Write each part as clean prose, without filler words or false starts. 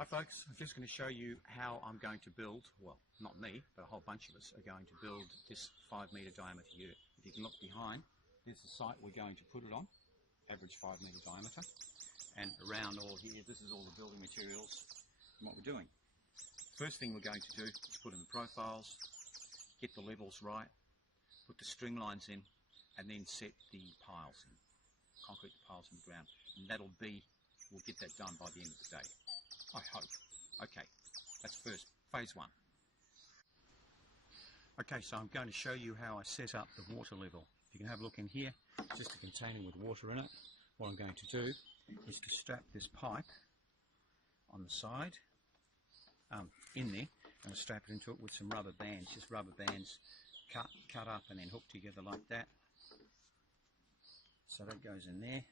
Hi folks, I'm just going to show you how I'm going to build, well not me, but a whole bunch of us are going to build this 5 metre diameter yurt. If you can look behind, there's the site we're going to put it on, average 5 metre diameter, and around all here, this is all the building materials and what we're doing. First thing we're going to do is put in the profiles, get the levels right, put the string lines in, and then set the piles in, concrete the piles in the ground, and we'll get that done by the end of the day. I hope. Okay, that's first, phase one. Okay, so I'm going to show you how I set up the water level. You can have a look in here, just a container with water in it. What I'm going to do is to strap this pipe on the side, in there, and strap it into it with some rubber bands, just rubber bands cut up and then hooked together like that. So that goes in there,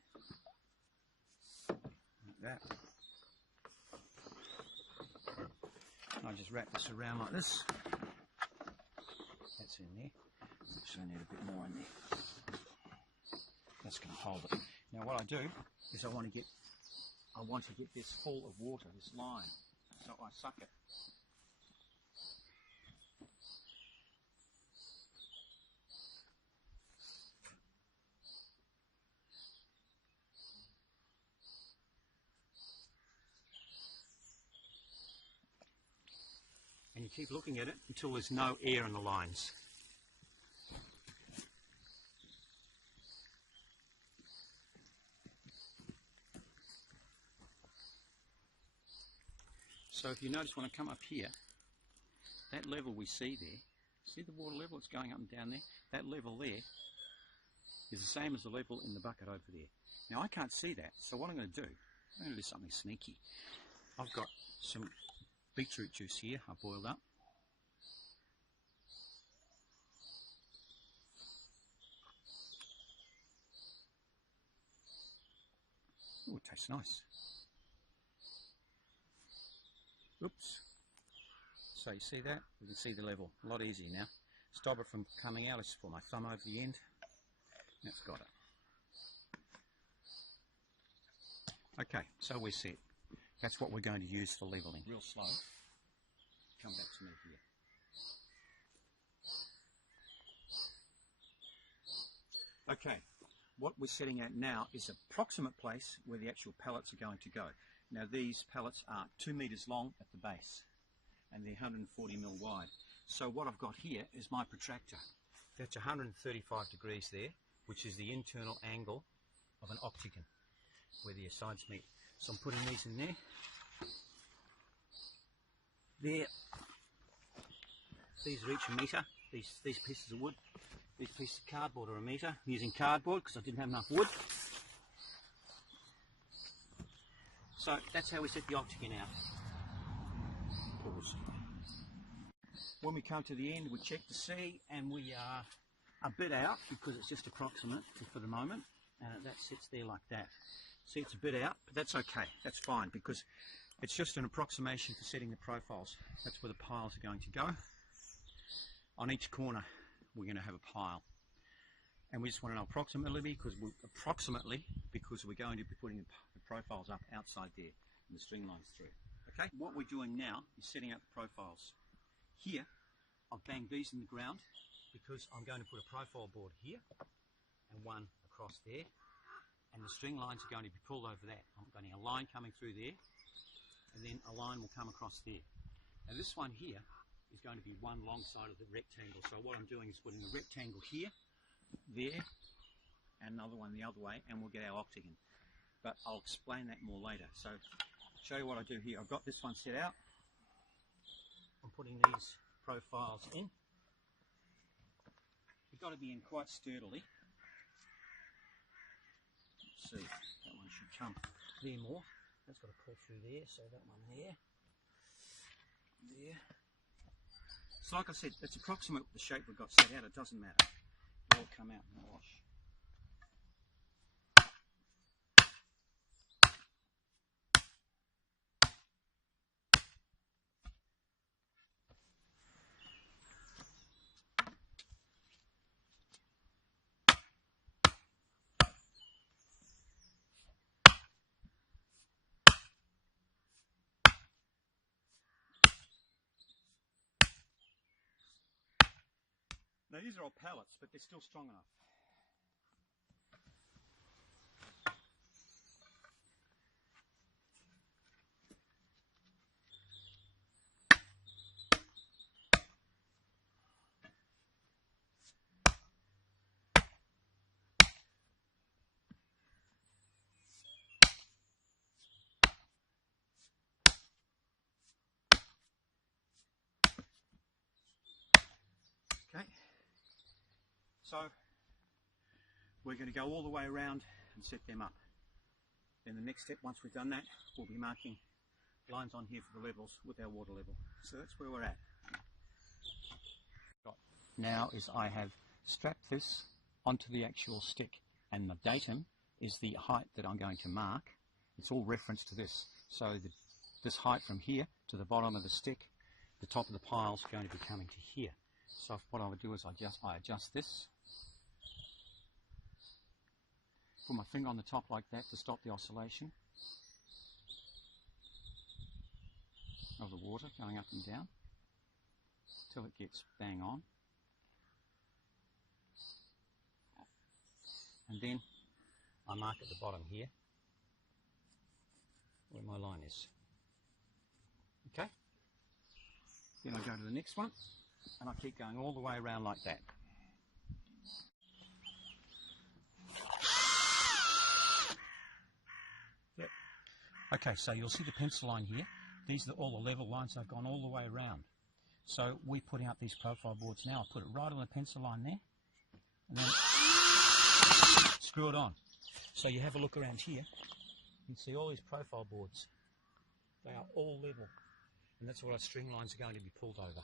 like that. I just wrap this around like this. That's in there. Actually, I need a bit more in there. That's going to hold it. Now, what I do is I want to get this full of water, this line. So I suck it. And you keep looking at it until there's no air in the lines. So if you notice when I come up here, that level we see there, see the water level, it's going up and down there? That level there is the same as the level in the bucket over there. Now I can't see that, so what I'm going to do, I'm going to do something sneaky. I've got some beetroot juice here, I boiled up. Oh, it tastes nice. Oops. So you see that? You can see the level. A lot easier now. Stop it from coming out. I just put my thumb over the end. That's got it. Okay, so we're set. That's what we're going to use for levelling. Real slow. Come back to me here. Okay, what we're setting at now is an approximate place where the actual pallets are going to go. Now these pallets are 2 metres long at the base and they're 140mm wide. So what I've got here is my protractor. That's 135 degrees there, which is the internal angle of an octagon where the sides meet. So I'm putting these in there. There. These are each a metre. These pieces of wood. These pieces of cardboard are a metre. I'm using cardboard because I didn't have enough wood. So that's how we set the octagon out. Pause. When we come to the end, we check to see, and we are a bit out because it's just approximate for the moment, and that sits there like that. See, it's a bit out, but that's okay. That's fine because it's just an approximation for setting the profiles. That's where the piles are going to go. On each corner, we're going to have a pile. And we just want to know approximately because we're going to be putting the profiles up outside there and the string lines through. Okay, what we're doing now is setting out the profiles. Here, I've banged these in the ground because I'm going to put a profile board here and one across there, and the string lines are going to be pulled over that. I'm getting a line coming through there, and then a line will come across there. Now this one here is going to be one long side of the rectangle. So what I'm doing is putting a rectangle here, there, and another one the other way, and we'll get our octagon. But I'll explain that more later. So show you what I do here. I've got this one set out. I'm putting these profiles in. You've got to be in quite sturdily. Let's see, that one should come there more. That's got to pull through there, so that one there. There. So like I said, it's approximate the shape we've got set out, it doesn't matter. It'll all come out in the wash. Now these are all pallets, but they're still strong enough. Okay, so we're going to go all the way around and set them up. Then the next step, once we've done that, we'll be marking lines on here for the levels with our water level. So that's where we're at. Now is I have strapped this onto the actual stick, and the datum is the height that I'm going to mark. It's all referenced to this. So this height from here to the bottom of the stick, the top of the pile is going to be coming to here. So what I would do is I adjust this, put my finger on the top like that to stop the oscillation of the water going up and down till it gets bang on. And then I mark at the bottom here where my line is. Okay? Then I go to the next one and I keep going all the way around like that. Yep. Okay, so you'll see the pencil line here. These are all the level lines. I've gone all the way around. So we put out these profile boards now. I put it right on the pencil line there and then screw it on. So you have a look around here. You can see all these profile boards. They are all level. And that's what our string lines are going to be pulled over.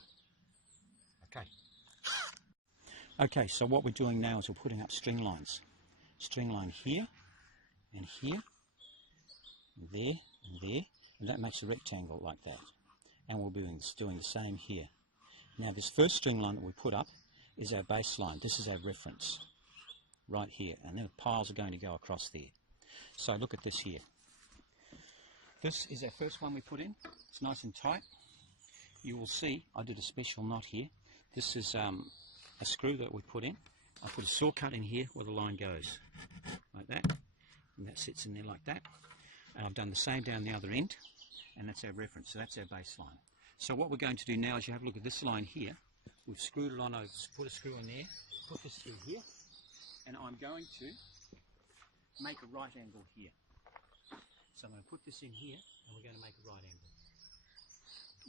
Okay. Okay, so what we're doing now is we're putting up string lines. String line here, and here, and there, and there, and that makes a rectangle like that. And we'll be doing the same here. Now this first string line that we put up is our baseline. This is our reference, right here, and then the piles are going to go across there. So look at this here. This is our first one we put in. It's nice and tight. You will see I did a special knot here. This is a screw that we put in. I put a saw cut in here where the line goes, like that, and that sits in there like that. And I've done the same down the other end, and that's our reference, so that's our baseline. So what we're going to do now is you have a look at this line here. We've screwed it on over, put a screw in there, put this through here, and I'm going to make a right angle here. So I'm going to put this in here, and we're going to make a right angle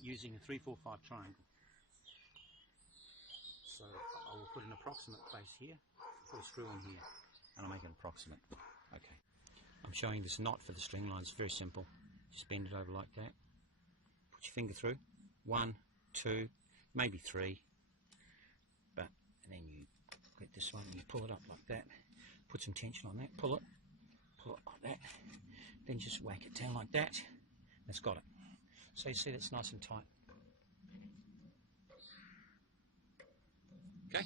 using a 3-4-5 triangle. So I will put an approximate place here, put a screw in here, and I'll make an approximate. Okay. I'm showing this knot for the string line. It's very simple. Just bend it over like that. Put your finger through. 1, 2, maybe 3. And then you get this one and you pull it up like that. Put some tension on that. Pull it like that. Then just whack it down like that. That's got it. So you see that's nice and tight. Okay?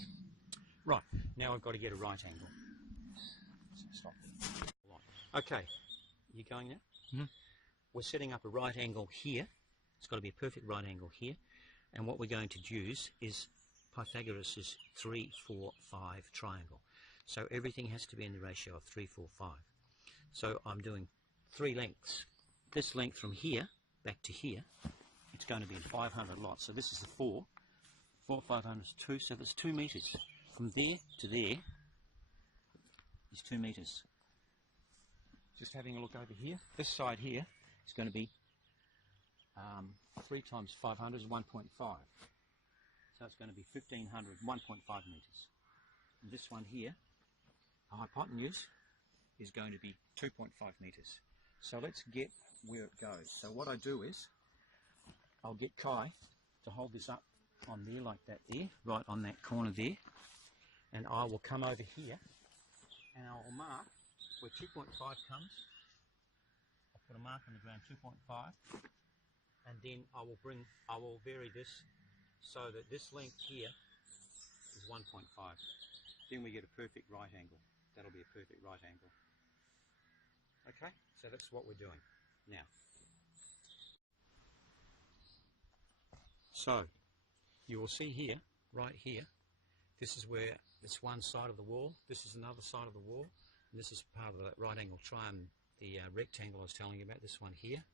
Right, now I've got to get a right angle. So stop. Okay, you going now? Mm-hmm. We're setting up a right angle here. It's got to be a perfect right angle here. And what we're going to use is Pythagoras' 3, 4, 5 triangle. So everything has to be in the ratio of 3, 4, 5. So I'm doing 3 lengths. This length from here back to here, it's going to be in 500 lots. So this is the 4. 4, 500 is 2, so that's 2 metres. From there to there is 2 metres. Just having a look over here, this side here is going to be 3 times 500 is 1.5. So it's going to be 1500, 1.5 metres. And this one here, the hypotenuse, is going to be 2.5 metres. So let's get where it goes. So what I do is, I'll get Kai to hold this up on there like that there, right on that corner there. And I will come over here and I will mark where 2.5 comes. I'll put a mark on the ground, 2.5, and then I will vary this so that this length here is 1.5. Then we get a perfect right angle. That'll be a perfect right angle. Okay, so that's what we're doing now. So you will see here, right here, This is where it's one side of the wall, this is another side of the wall, and this is part of that right angle triangle, the rectangle I was telling you about, this one here.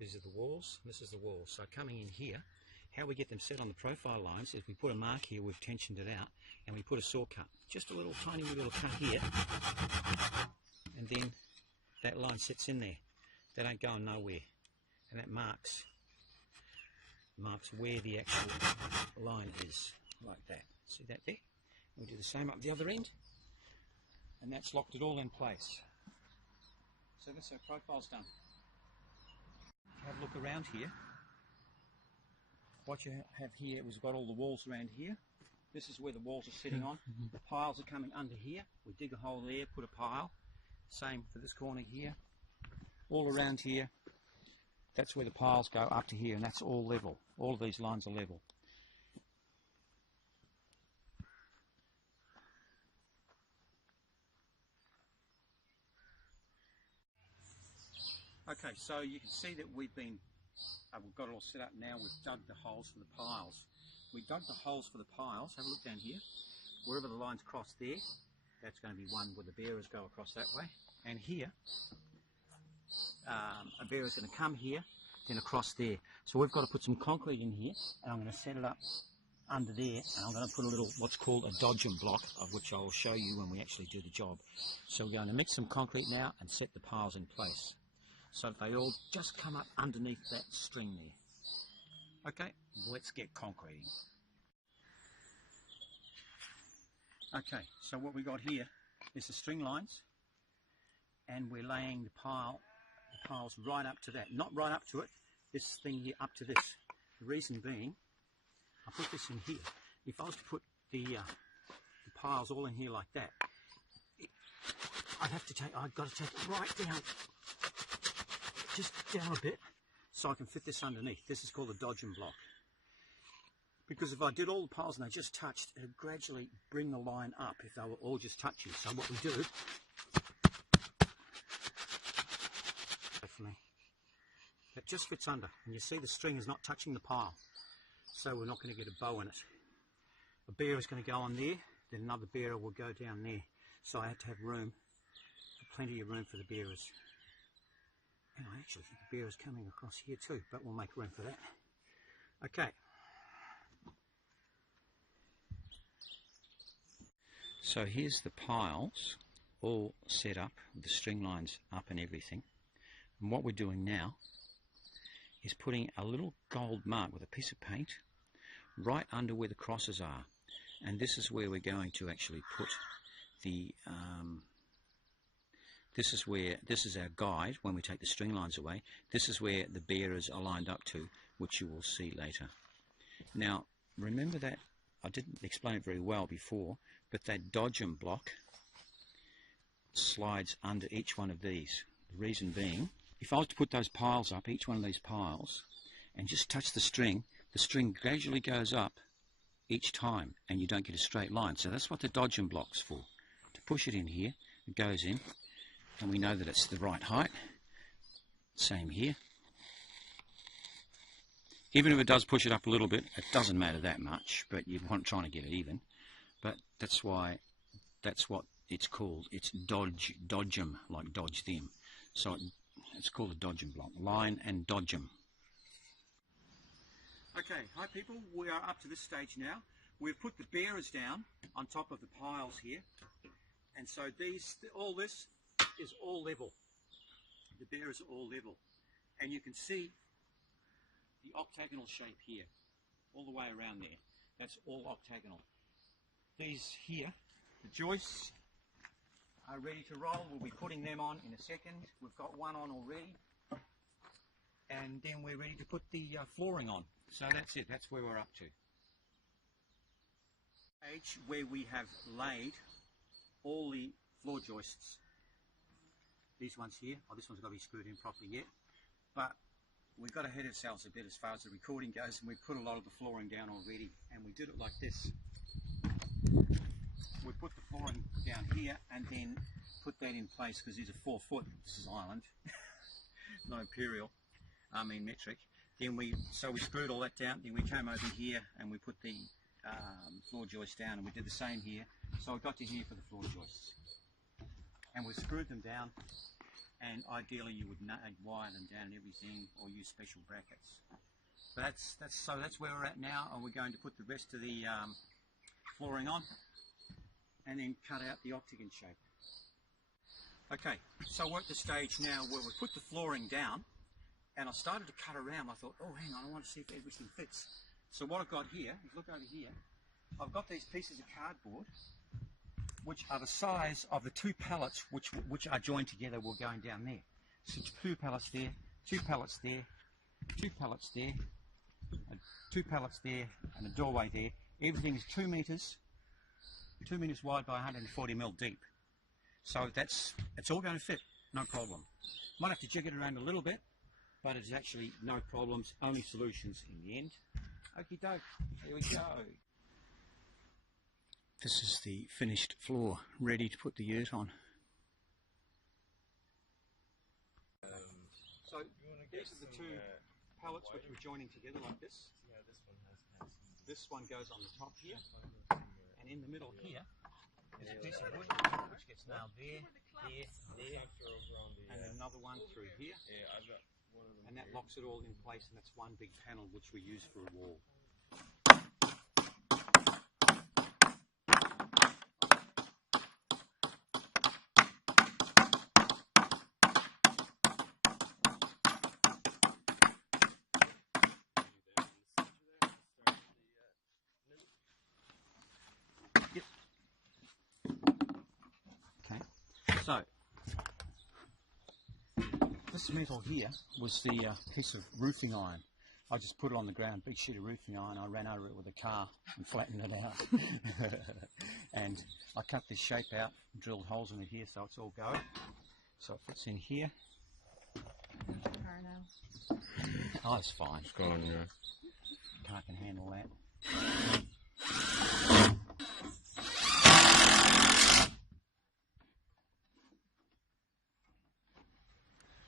These are the walls, this is the wall. So coming in here, how we get them set on the profile lines is we put a mark here, we've tensioned it out, and we put a saw cut. Just a little tiny little cut here, and then that line sits in there. They don't go nowhere, and that marks where the actual line is, like that. See that there? We do the same up the other end, and that's locked it all in place. So that's our profile's done. Have a look around here. What you have here, we've got all the walls around here. This is where the walls are sitting on. The piles are coming under here. We dig a hole there, put a pile. Same for this corner here. All around here, that's where the piles go up to here, and that's all level. All of these lines are level. Okay, so you can see that we've got it all set up now. We've dug the holes for the piles. We dug the holes for the piles. Have a look down here. Wherever the lines cross there, that's going to be one where the bearers go across that way. And here, a bearer's going to come here, then across there. So we've got to put some concrete in here, and I'm going to set it up under there, and I'm going to put a little, what's called a dodgem block, of which I will show you when we actually do the job. So we're going to mix some concrete now and set the piles in place, so that they all just come up underneath that string there. Okay, let's get concreting. Okay, so what we got here is the string lines, and we're laying the piles right up to that. Not right up to it, this thing here up to this. The reason being, I put this in here. If I was to put the piles all in here like that, I've got to take it right down, just down a bit, so I can fit this underneath. This is called a dodgem block. Because if I did all the piles and they just touched, it would gradually bring the line up if they were all just touching. So what we do, that just fits under, and you see the string is not touching the pile, so we're not going to get a bow in it. A bearer is going to go on there, then another bearer will go down there. So I had to have room, plenty of room for the bearers. And I actually think the bearer's coming across here too, but we'll make room for that. Okay. So here's the piles all set up, with the string lines up and everything. And what we're doing now is putting a little gold mark with a piece of paint right under where the crosses are. And this is where we're going to actually put the, this is our guide when we take the string lines away. This is where the bearers are lined up to, which you will see later. Now, remember that I didn't explain it very well before, but that dodgem block slides under each one of these. The reason being, if I was to put those piles up, each one of these piles, and just touch the string gradually goes up each time, and you don't get a straight line. So that's what the dodgem block's for. To push it in here, it goes in, and we know that it's the right height. Same here. Even if it does push it up a little bit, it doesn't matter that much, but you want trying to get it even. But that's what it's called. It's dodgem, like dodge them. So it's called a dodgem block. Line and dodgem. Okay, hi people, we are up to this stage now. We've put the bearers down on top of the piles here, and so all this is all level. The bearers are all level, and you can see the octagonal shape here, all the way around there. That's all octagonal. These here, the joists, are ready to roll. We'll be putting them on in a second. We've got one on already, and then we're ready to put the flooring on. So that's it, that's where we're up to. Stage where we have laid all the floor joists. These ones here, this one's got to be screwed in properly yet, but we've got ahead of ourselves a bit as far as the recording goes, and we've put a lot of the flooring down already, and we did it like this. We put the flooring down here and then put that in place, because these are 4 foot, this is Ireland, not imperial, I mean metric. Then we screwed all that down, then we came over here and we put the floor joists down, and we did the same here. So I got to here for the floor joists, and we screwed them down. And ideally, you would wire them down and everything, or use special brackets. But that's where we're at now, and we're going to put the rest of the flooring on, and then cut out the octagon shape. Okay, so we're at the stage now where we put the flooring down, and I started to cut around. I thought, oh, hang on, I want to see if everything fits. So what I've got here, if you look over here, I've got these pieces of cardboard, which are the size of the two pallets which are joined together. We're going down there. So 2 pallets there, 2 pallets there, 2 pallets there, 2 pallets there, and a doorway there. Everything is 2 meters wide by 140 mil deep. So it's all going to fit, no problem. Might have to jig it around a little bit, but it's actually no problems, only solutions in the end. Okie doke, here we go. This is the finished floor, ready to put the yurt on. So these are the 2 pallets which we're joining together like this. Yeah, this one has This one goes on the top here, and in the middle here is a piece of wood which gets nailed there, there, and another one through here. Yeah, I've got one of them. And that locks it all in place, and that's one big panel which we use for a wall. So, this metal here was the piece of roofing iron. I just put it on the ground, big sheet of roofing iron. I ran over it with a car and flattened it out. And I cut this shape out, drilled holes in it here so it's all going. So it fits in here. Oh, it's fine. It's gone, yeah. Car can handle that.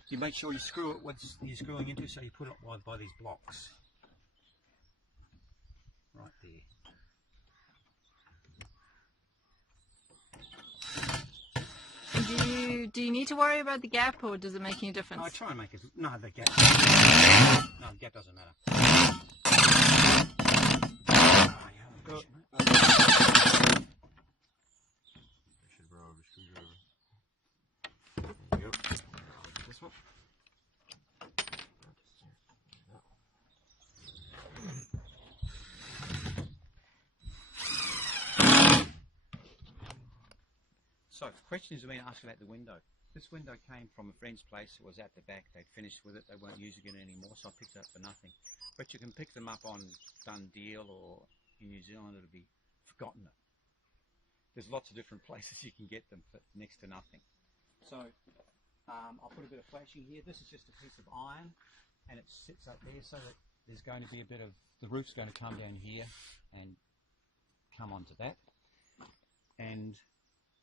You make sure you screw it what you're screwing into, so you put it by these blocks. Right there. Do you need to worry about the gap, or does it make any difference? No, I try and make it. No, the gap. No, the gap doesn't matter. You should borrow a screwdriver. Yep. This one. So, questions have been asked about the window. This window came from a friend's place. It was at the back. They'd finished with it. They weren't using it anymore, so I picked it up for nothing. But you can pick them up on Done Deal, or in New Zealand it'll be Forgotten It. There's lots of different places you can get them for next to nothing. So I'll put a bit of flashing here. This is just a piece of iron, and it sits up there so that there's going to be a bit of, the roof's going to come down here and come onto that. And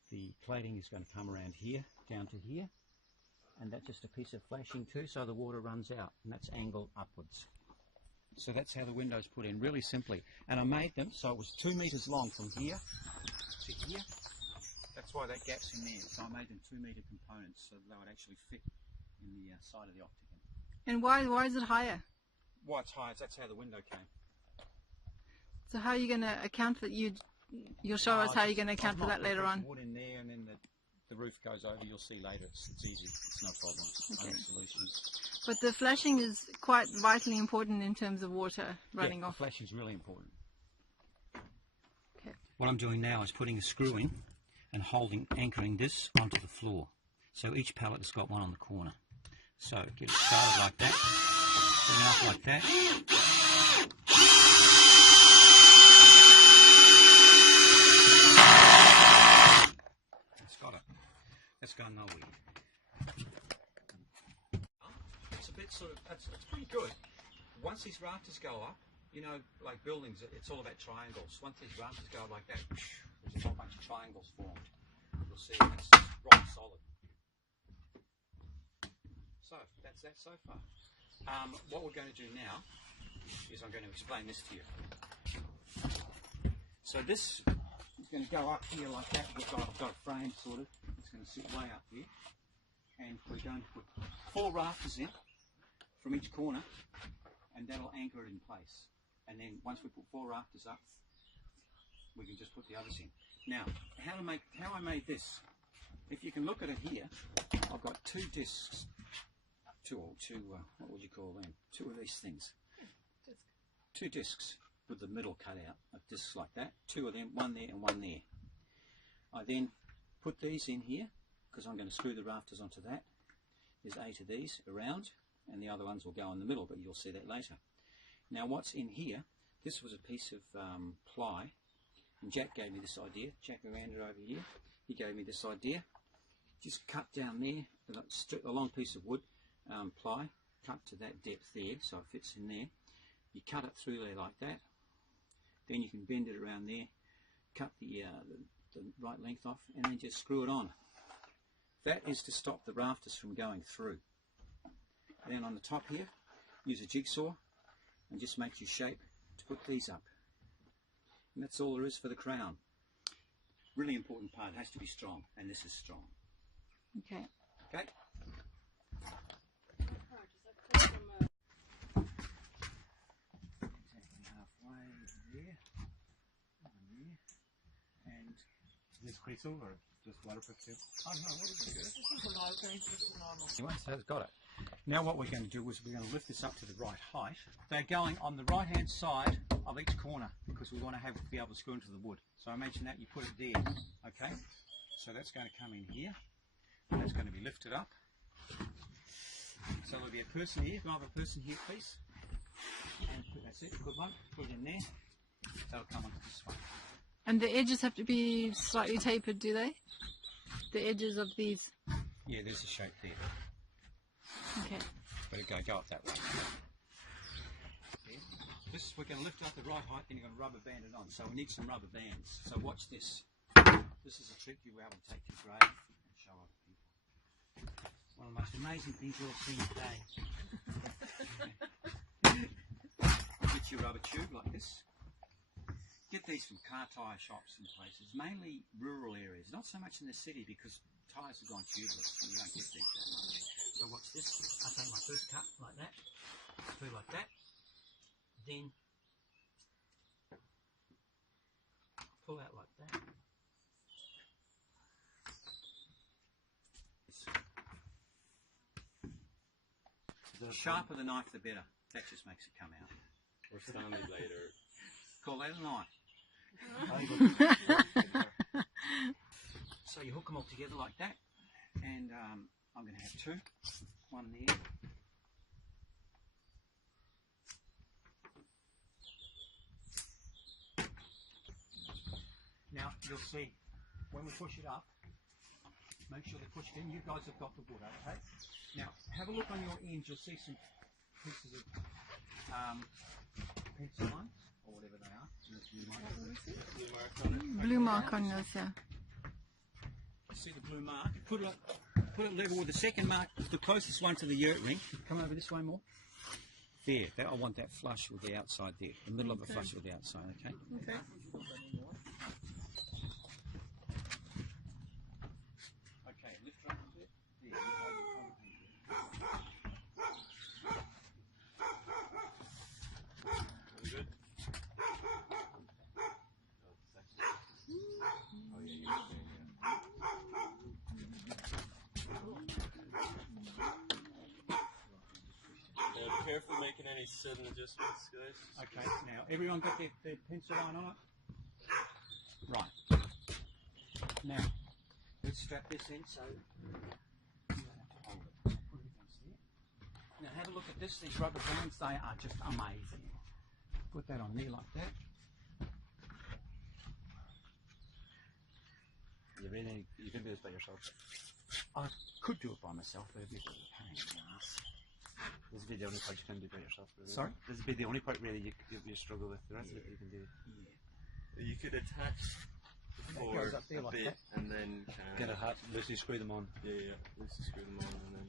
the cladding is going to come around here, down to here, and that's just a piece of flashing too, so the water runs out, and that's angled upwards. So that's how the window's put in, really simply. And I made them so it was 2 meters long from here to here. That's why that gap's in there. So I made them 2 meter components so they would actually fit in the side of the octagon. And why is it higher? Why it's high, that's how the window came. So how are you going to account for you'll show us how you're going to account for that later on. Wood in there, and then the roof goes over. You'll see later. It's easy. It's no problem. Okay. Only solutions. But the flashing is quite vitally important in terms of water running off. The flashing is really important. Okay. What I'm doing now is putting a screw in and anchoring this onto the floor. So each pallet has got one on the corner. So get it started like that, then out like that. That's gone nowhere. It's a bit sort of, it's pretty good. Once these rafters go up, you know, like buildings, it's all about triangles. Once these rafters go like that, there's a whole bunch of triangles formed. You'll see it's rock solid. So, that's that so far. What we're going to do now is I'm going to explain this to you. So this is going to go up here like that. I've got a frame sorted. It's going to sit way up here. And we're going to put 4 rafters in from each corner, and that'll anchor it in place. And then once we put 4 rafters up, we can just put the others in. Now, how I made this. If you can look at it here, I've got 2 discs. What would you call them? 2 of these things. 2 discs with the middle cut out of discs like that. 2 of them, 1 there and 1 there. I then put these in here because I'm going to screw the rafters onto that. There's 8 of these around, and the other ones will go in the middle, but you'll see that later. Now what's in here, this was a piece of ply, and Jack gave me this idea. Jack around it over here. He gave me this idea. Just cut down there, a long piece of wood, ply, cut to that depth there, so it fits in there. You cut it through there like that. Then you can bend it around there, cut the right length off, and then just screw it on. That is to stop the rafters from going through. Then on the top here, use a jigsaw and just make your shape to put these up. And that's all there is for the crown. Really important part, it has to be strong, and this is strong. Okay. Okay? Halfway there, and Is this crease or just waterproof too? oh no, what is it? Anyway, so it's got it. Now what we're going to do is we're going to lift this up to the right height. They're going on the right hand side of each corner because we want to be able to screw into the wood. So imagine that you put it there, okay? So that's going to come in here. That's going to be lifted up. So there'll be a person here. Can I have a person here, please? And that's it. Good one. Put it in there. That'll come onto this one. And the edges have to be slightly tapered, do they? The edges of these. Yeah, there's a shape there. Okay. But it go up that way. This, we're going to lift it up the right height, then you're going to rubber band it on. So we need some rubber bands. So watch this. This is a trick you'll be able to take to grave and show other people. One of the most amazing things you'll have seen today. Get your rubber tube like this. Get these from car tyre shops and places, mainly rural areas. Not so much in the city because tyres have gone tubeless and you don't get these that much. So watch this. I take my first cut like that, through like that, then pull out like that. The sharper the knife, the better. That just makes it come out. Or Stanley blade or... Call that a knife. So you hook them all together like that, and I'm going to have 2. One there. Now you'll see when we push it up, make sure they push it in. You guys have got the wood, okay? Now have a look on your ends. You'll see some pieces of pencil lines or whatever they are. Blue mark on those, yeah. See the blue mark? Put it level with the second mark, the closest one to the yurt ring. Come over this way more. There, I want that flush with the outside there. The middle of the flush with the outside, okay? Okay. Okay, lift her up a bit. There, you hold it. Good? Oh, yeah. Be careful making any sudden adjustments, guys. Okay, now everyone got their pencil line on it? Right. Now, let's strap this in so you don't have to hold it. Put it against there. Now have a look at this, these rubber bands, they are just amazing. Put that on there like that. You can do this by yourself. I could do it by myself, but it'd be a bit of a pain in the ass. This would be the only part you can do by yourself. Really. Sorry? This would be the only part really you struggle with. The rest of it you can do. Yeah. You could attach the That floor goes up there a like bit that. and then Get a hat, loosely screw them on. yeah, loosely screw them on and then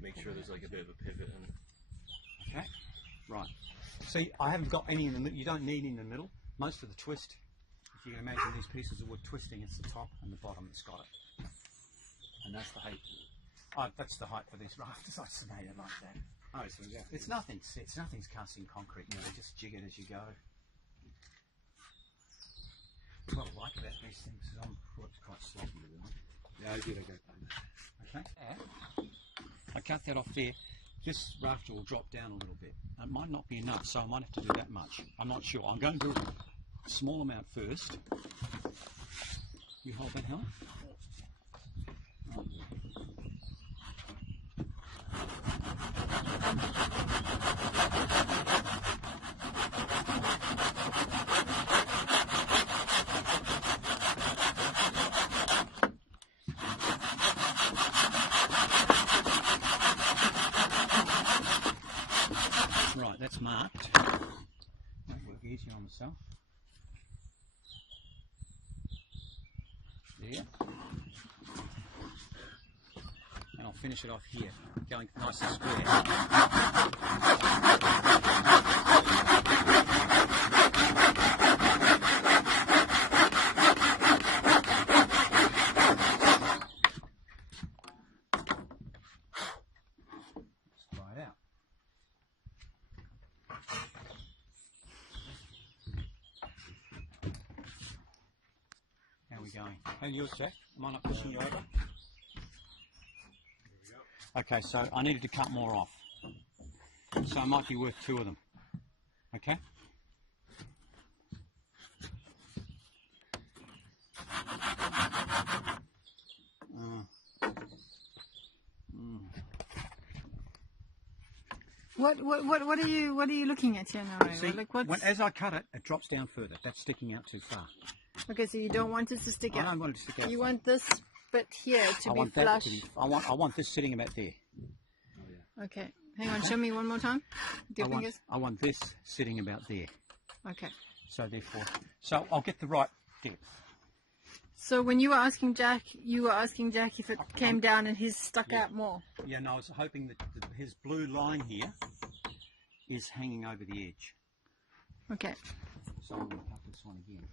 make sure there's like a bit of a pivot and Okay, right. See, I haven't got any in the middle. You don't need any in the middle. Most of the twist you can imagine these pieces of wood twisting, it's the top and the bottom that's got it. And that's the height. Oh, that's the height for these rafters. I just made it like that. Oh, so exactly. It's nothing. It's nothing's cast in concrete. You just jig it as you go. What I like about these things is I'm quite sloppy with them. Yeah, I do like that. Okay. I cut that off there. This rafter will drop down a little bit. It might not be enough, so I might have to do that much. I'm not sure. I'm going to do a small amount first. You hold that, Helen? Right, that's marked. Make it work easier on myself. There. And I'll finish it off here, going nice and square. Going. How yours, Jack? Am I not pushing you over? Okay, so I needed to cut more off. So it might be worth 2 of them. Okay? What are you looking at here now? See, Like what's... as I cut it, it drops down further. That's sticking out too far. Okay, so you don't want it to stick out. I don't want it to stick out. You want this bit here to be flush. I want this sitting about there. Okay, hang on. Show me one more time. With your fingers. I want this sitting about there. Okay. So therefore, I'll get the right depth. So when you were asking Jack, if it came down and his stuck out more. Yeah, no, I was hoping that his blue line here is hanging over the edge. Okay. So I'm going to cut this one again.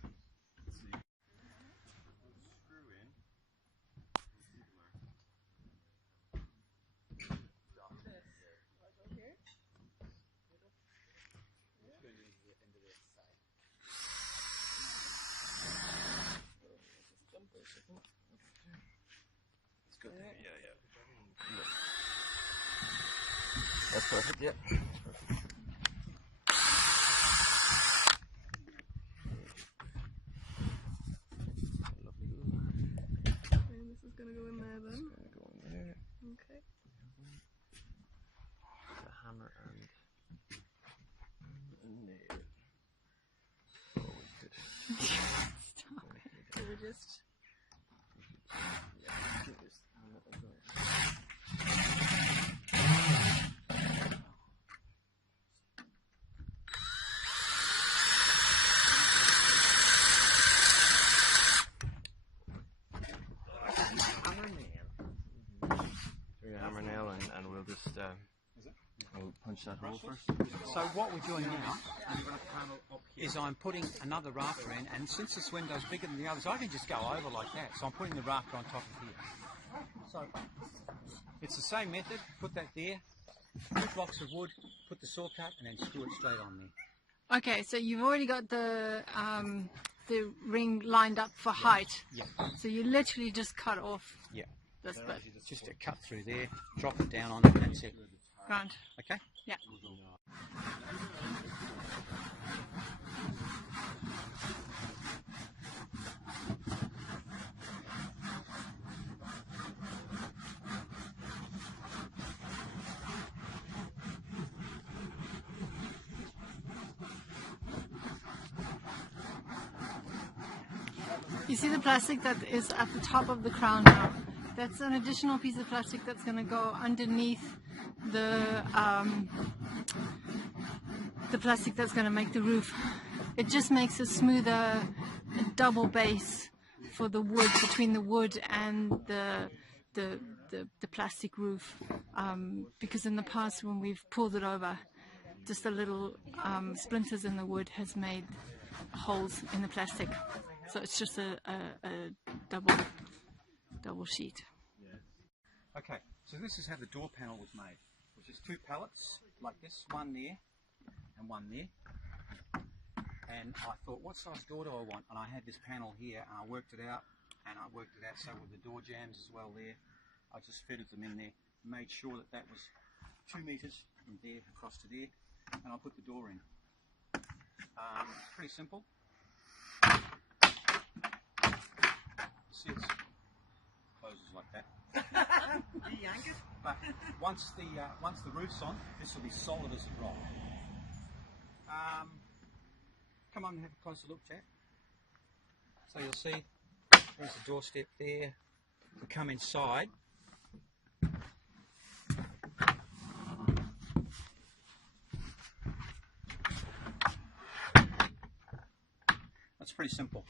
That's perfect, yeah. And this is going to go in there then? Go in there. Okay. The hammer and nail. Oh, we could. Stop it. So we just... Yeah, do this hammer as well. Hammer nail, and we'll just we'll punch that hole first. So what we're doing now is I'm putting another rafter in, and since this window's bigger than the others, I can just go over like that. So I'm putting the rafter on top of here. So it's the same method. Put that there, 2 blocks of wood, put the saw cut, and then screw it straight on there. Okay, so you've already got the ring lined up for height. Yeah. So you literally just cut off this bit. Just a cut through there, drop it down on it, and that's it. Grand. Okay? Yeah. You see the plastic that is at the top of the crown now? That's an additional piece of plastic that's going to go underneath the plastic that's going to make the roof. It just makes a smoother double base for the wood, between the wood and the plastic roof, because in the past when we've pulled it over, just a little splinters in the wood has made holes in the plastic. So it's just a double sheet. Okay, so this is how the door panel was made, which is 2 pallets like this, one there and one there. And I thought, what size door do I want? And I had this panel here, and I worked it out, so with the door jambs as well there, I just fitted them in there, made sure that that was 2 metres from there across to there, and I put the door in. Pretty simple. See, it closes like that. But once the roof's on, this will be solid as a rock. Come on and have a closer look, Jack. So you'll see there's the doorstep there. We come inside. That's pretty simple.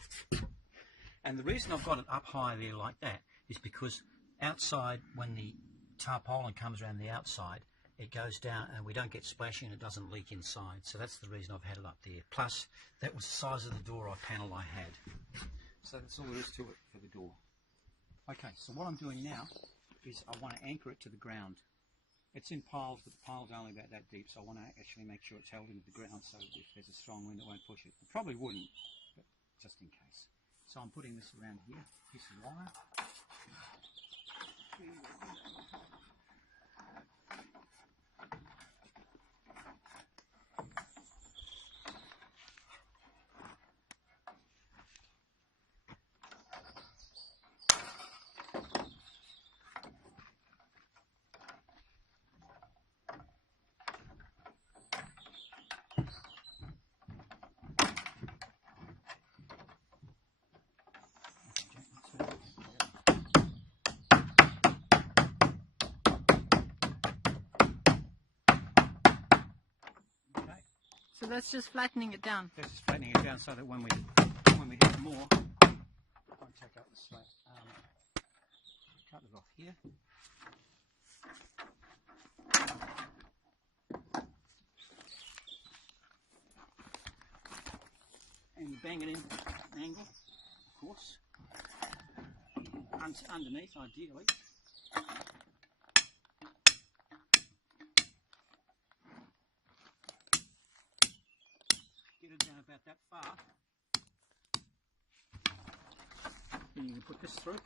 And the reason I've got it up high there like that is because outside, when the tarpaulin comes around the outside, it goes down and we don't get splashing and it doesn't leak inside. So that's the reason I've had it up there. Plus, that was the size of the door panel I had. So that's all there is to it for the door. Okay, so what I'm doing now is I want to anchor it to the ground. It's in piles, but the piles are only about that deep, so I want to actually make sure it's held into the ground so if there's a strong wind it won't push it. It probably wouldn't, but just in case. So I'm putting this around here, piece of wire. So that's just flattening it down. That's just flattening it down so that when we hit more, I'll take out the slate. Cut it off here. And you bang it in an angle, of course. Underneath, ideally. Get it down about that far. Then you can put this through.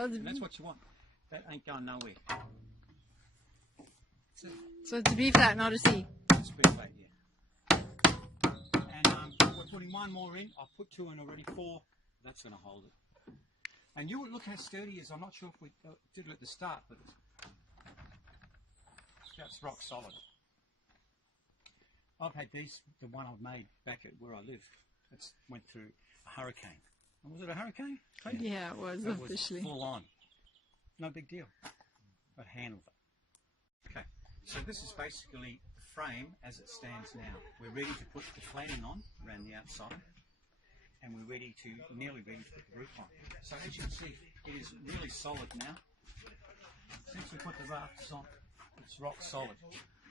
And that's what you want. That ain't going nowhere. So it's a B flat, not a C. It's a bit flat, yeah. And we're putting one more in. I've put 2 in already, 4. That's going to hold it. And you would look how sturdy it is. I'm not sure if we did it at the start, but that's rock solid. I've had these, the one I've made back at where I live. It went through a hurricane. Was it a hurricane? Yeah, it was officially. Full on. No big deal. But handled it. Okay, so this is basically the frame as it stands now. We're ready to put the cladding on around the outside, and we're nearly ready to put the roof on. So as you can see, it is really solid now. Since we put the rafters on, it's rock solid.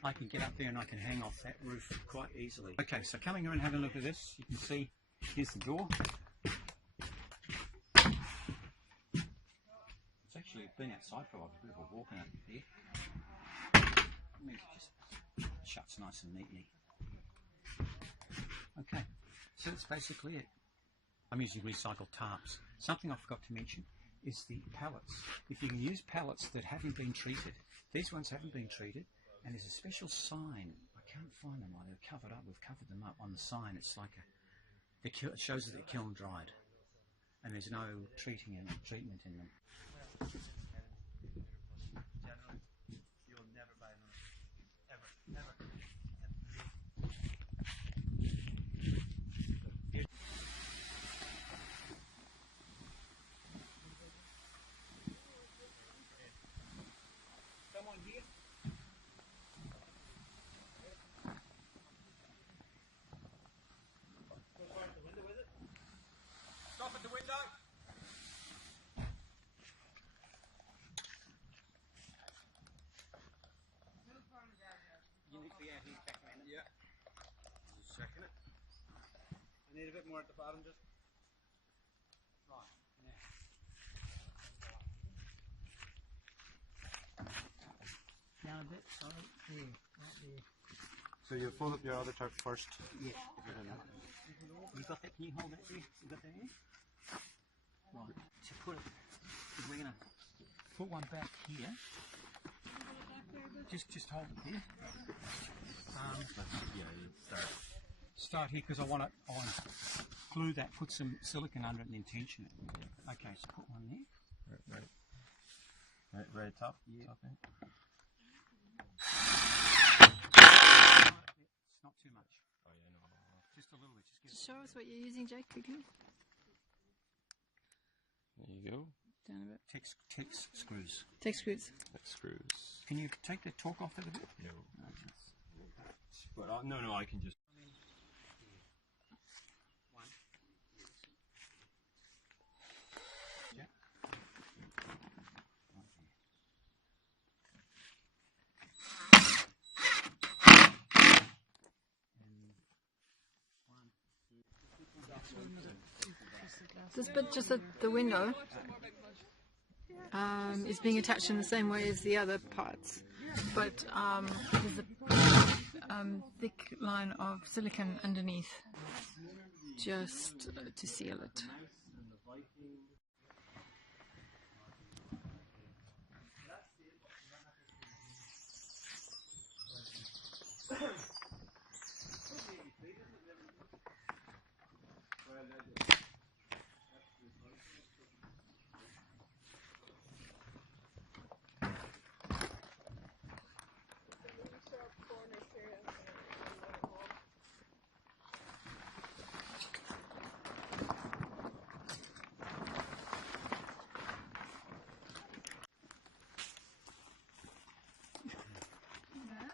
I can get up there and I can hang off that roof quite easily. Okay, so coming here and having a look at this, you can see here's the door. It's been outside for a while, people are walking out there. I mean, it just shuts nice and neatly. Okay, so that's basically it. I'm using recycled tarps. Something I forgot to mention is the pallets. If you can use pallets that haven't been treated, these ones haven't been treated, and there's a special sign. I can't find them. They're covered up. We've covered them up on the sign. It's like it shows that they're kiln dried, and there's no treatment in them. Generally, you'll never buy them. Ever. Never. Get a bit more at the bottom, just. Right, now. Down a bit, sorry. There, right there. So you fold up your other tarp first. Yeah. You got that? Can you hold that there? You got that there? Right. So put it. We're gonna put one back here. Just hold it here. Start here because I want to glue that. Put some silicone under it and then tension it. Okay, so put one there. Right top? Yeah. Top end. It's not too much. Oh yeah, no. Just a little bit. Just Just show us what you're using, Jake, quickly. There you go. Down a bit. Tex screws. Take screws. That screws. Can you take the torque off that a bit? No. But no, I can just. One. Yeah. This bit just at the window is being attached in the same way as the other parts, but there's a thick line of silicone underneath just to seal it.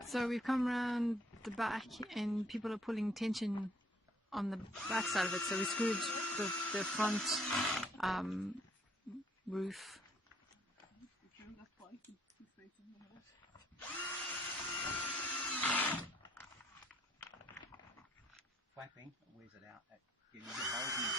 So we've come around the back and people are pulling tension on the back side of it. So we screwed the front roof. Flapping wears it out. Getting the holes in it.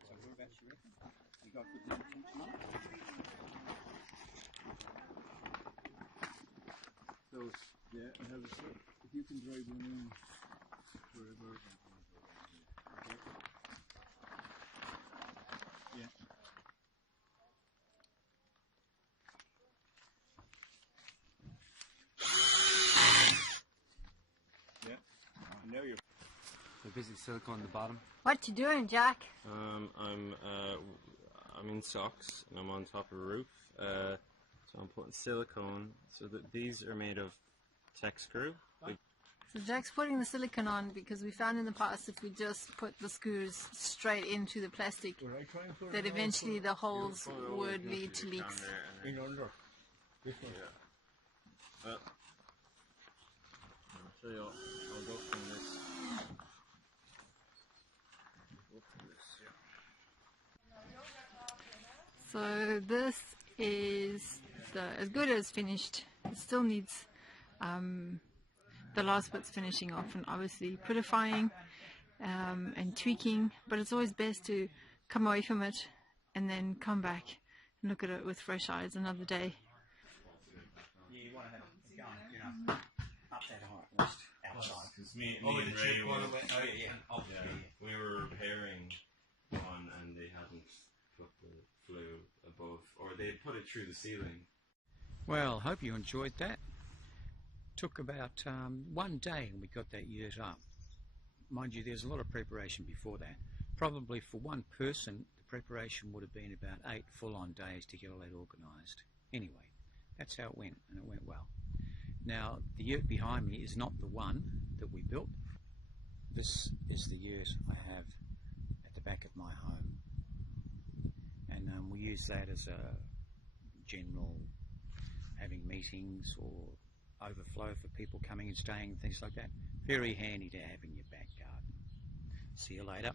So whereabouts you reckon? You got good tension on it? So yeah, I have a set. If you can drive one in wherever. Okay. Yeah. Yeah. Now you're. So basically silicone on the bottom. What you doing, Jack? I'm in socks and I'm on top of a roof. So I'm putting silicone. So that these are made of tech screw. So Jack's putting the silicone on because we found in the past if we just put the screws straight into the plastic, that eventually the holes would lead to leaks. In under. This one. Yeah. I'll show you. I'll go from this. So this is as good as finished. It still needs the last bits finishing off and obviously prettifying and tweaking, but it's always best to come away from it and then come back and look at it with fresh eyes another day. Yeah, you want to have it going, up that high, at least outside. Because me and Ray were, we were repairing one and they hadn't put the flue above, or they had put it through the ceiling. Well, hope you enjoyed that. Took about one day and we got that yurt up. Mind you, there's a lot of preparation before that. Probably for one person, the preparation would have been about 8 full-on days to get all that organised. Anyway, that's how it went, and it went well. Now, the yurt behind me is not the one that we built. This is the yurt I have at the back of my home. And we use that as a general having meetings or overflow for people coming and staying and things like that. Very handy to have in your back garden. See you later.